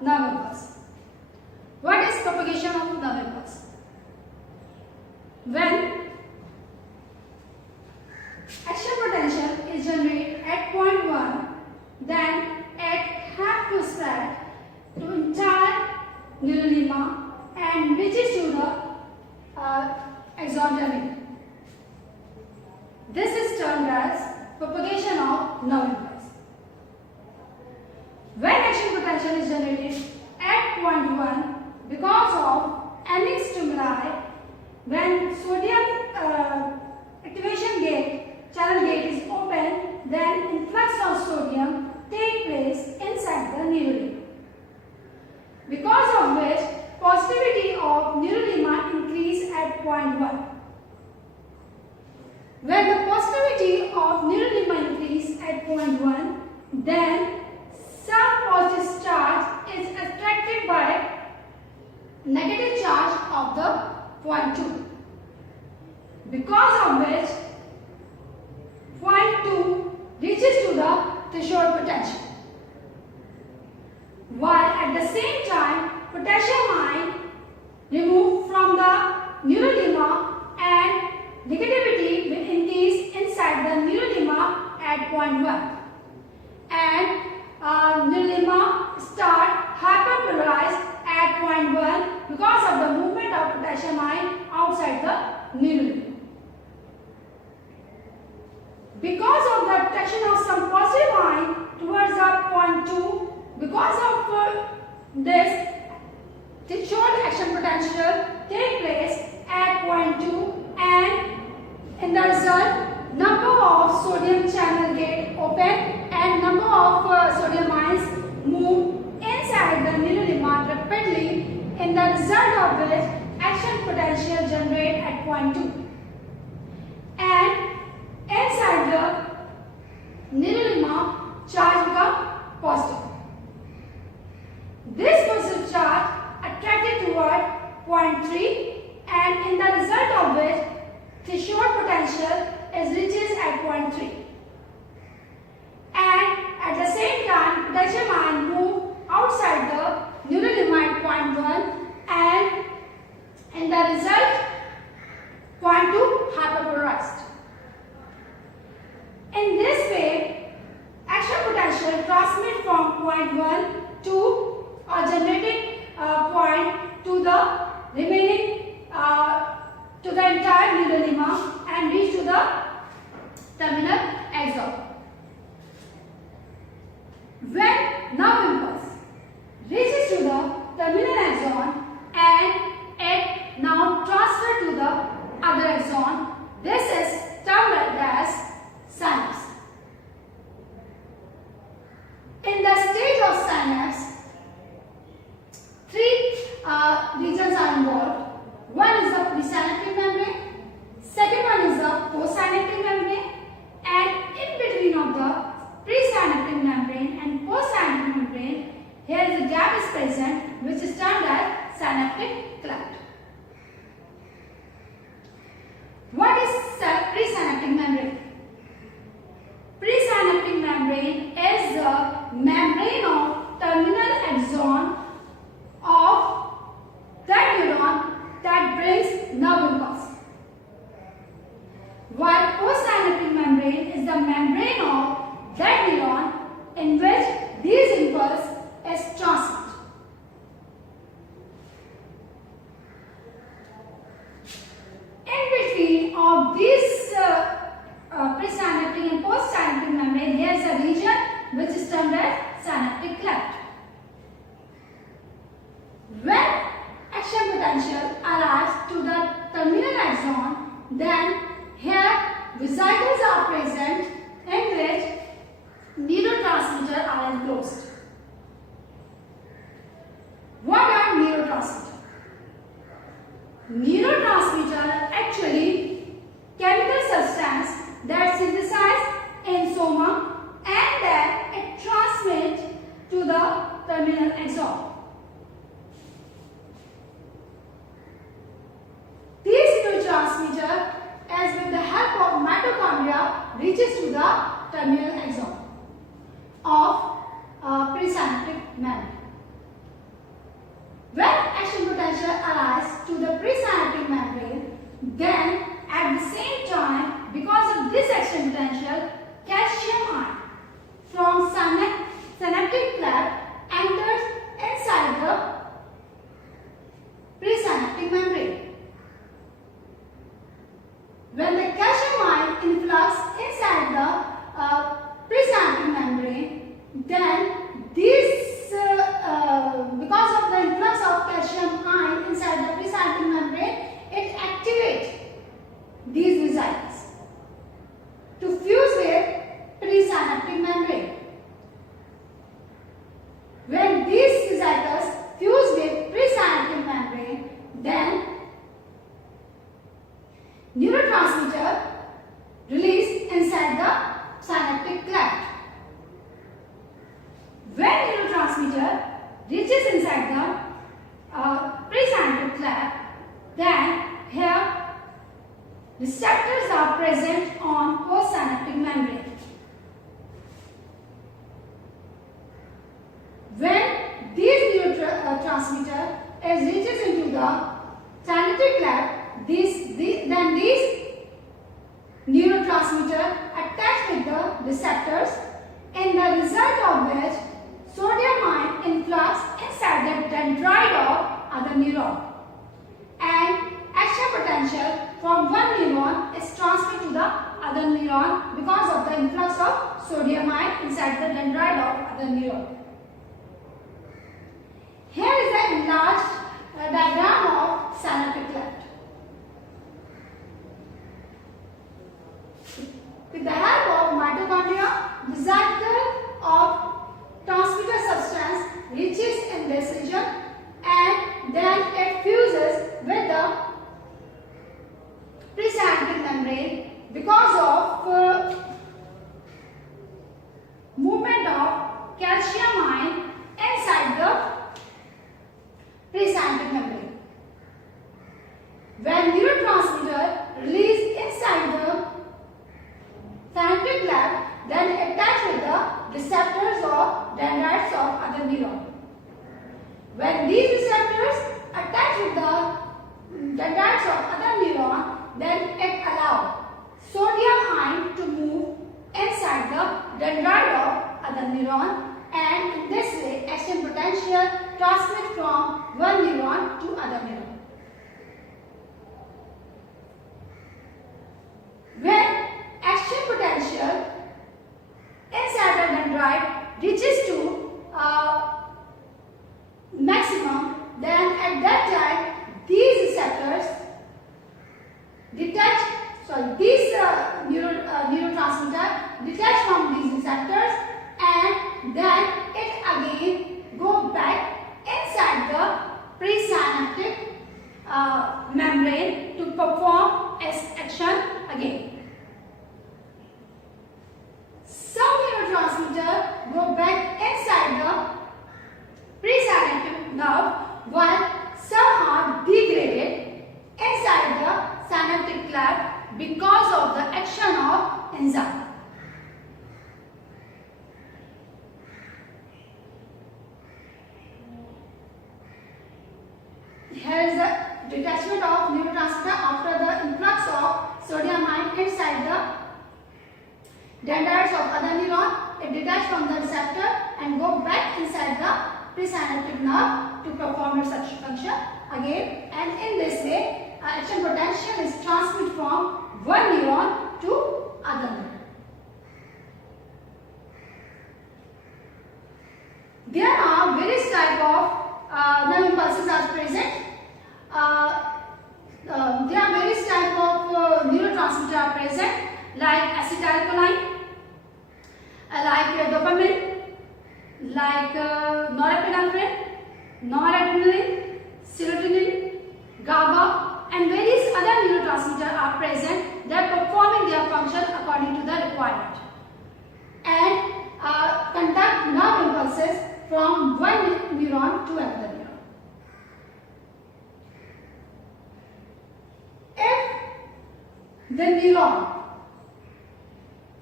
nerve impulse. What is propagation of nerve impulse? When action potential is generated at point 1, then it has to spread to entire neurolema and reaches to the axon terminus. This is termed as propagation of nerve impulse. When action potential is generated at point 1 because of any stimuli, when sodium activation gate, channel gate is open, then influx of sodium take place inside the neurolema, because of which positivity of neurolema increase at point 1. When the positivity of neurolema increase at point 1, then some positive charge is attracted by negative charge of the point 2, because of which point 2 reaches to the threshold potential, while at the same time potassium ion removed from the neurolema and negativity will increase inside the neurolema at point 1, and neurolema start hyperpolarized at point 1 because of the movement of potassium ion outside the neurolema. Because of the attraction of some positive ion towards the point 2, because of this, threshold action potential take place at point 2, and in the result, number of sodium channel gate open and number of sodium ions move inside the neurolema rapidly, in the result of which action potential generate at point 2, and inside the neurolema charge become positive. This positive charge attracted toward point 3, and in the result of which threshold potential is reaches at point 3, and at the same time potassium ion move outside the neurolema at point 1, and in the result point 2 hyperpolarized. In this way, action potential transmit from point 1 to a generated point to the remaining to the entire neurolema and reach to the terminal axon. When nerve impulse reaches to the terminal axon and it now transfer to the other axon, this is termed as synapse. In the stage of synapse, three regions are involved. One is the presynaptic membrane, second one is the postsynaptic membrane, and in between of the presynaptic membrane and postsynaptic membrane, here is a gap is present, which is termed as synaptic cleft. What is presynaptic membrane? Presynaptic membrane is the membrane of terminal axon of that neuron that brings nerve impulse, while postsynaptic membrane is the membrane of that neuron in which these impulse is transmitted. In between of these presynaptic and postsynaptic membrane, here is a region which is termed as synaptic cleft. When action potential arrives to the terminal axon, then here vesicles are present in which neurotransmitters are enclosed. What are neurotransmitters? Neurotransmitters actually chemical substance that synthesized in soma and then it transmits to the terminal axon. These neurotransmitters, as with the help of mitochondria, reaches to the terminal axon of presynaptic membrane. When these receptors fuse with presynaptic membrane, then neurotransmitter released inside the synaptic cleft. When neurotransmitter reaches inside the presynaptic cleft, then here receptors are present on postsynaptic membrane. When these neurotransmitter reaches into the synaptic cleft, then these neurotransmitter attach with the receptors, in the result of which sodium ion influx inside the dendrite of other neuron, and action potential from one neuron is transmitted to the other neuron because of the influx of sodium ion inside the dendrite of other neuron. Here is the enlarged diagram of synaptic cleft. With the help of mitochondria, the cycle of transmitter substance reaches in this region and then it fuses with the presynaptic membrane because of movement of calcium ion inside the presynaptic membrane. When neurotransmitter released inside the synaptic cleft, then attach with the receptors or dendrites of other neuron. When these receptors attach with the dendrites of other neuron, then it allows sodium ion to move inside the dendrite of other neuron, and in this way action potential transmit from one neuron to other neuron. When action potential inside the dendrite reaches to maximum, then at that time these receptors neurotransmitter detach from these receptors, and then it again go back inside the presynaptic membrane to perform its action again. Some neurotransmitter go back inside the presynaptic nerve, while some are degraded inside the synaptic cleft because of the action of enzyme. Here is the detachment of neurotransmitter after the influx of sodium ion inside the dendrites of other neuron. It detaches from the receptor and go back inside the presynaptic nerve to perform its action function again, and in this way action potential is transmitted from one neuron to other neuron. There are various types of nerve impulses are present. There are various types of neurotransmitters are present, like acetylcholine, like dopamine, like norepinephrine, noradrenaline, serotonin, GABA, and various other neurotransmitters are present. They are performing their function according to the requirement and conduct nerve impulses from one neuron to another neuron. If the neuron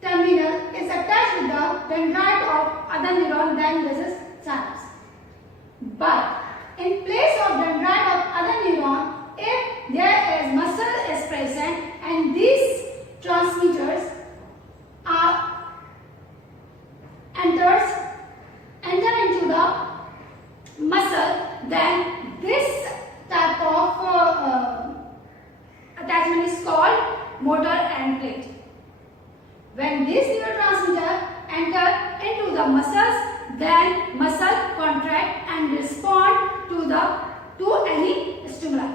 terminal is attached with the dendrite of other neuron, then this is synapse. But in place of dendrite of other neuron, if there is muscle is present and these transmitters are enter into the muscle, then this type of attachment is called motor end plate. When this neurotransmitter enter into the muscles, then muscle contract and respond to any stimuli.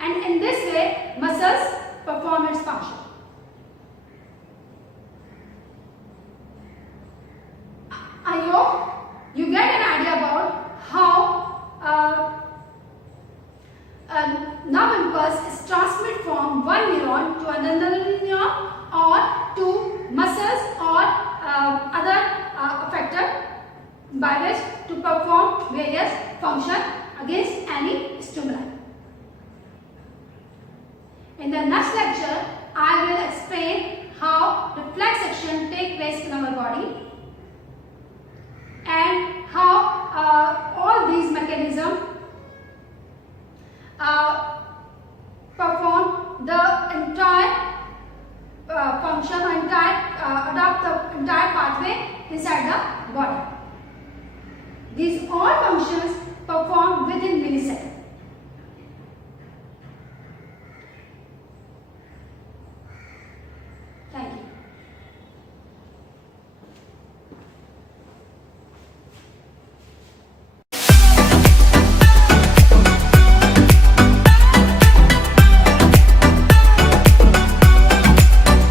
And in this way, muscles perform its function. function against any stimuli. In the next lecture, I will explain how reflex action takes place in our body and how all these mechanisms perform the entire function or adopt the entire pathway inside the body. These all functions perform within milliseconds.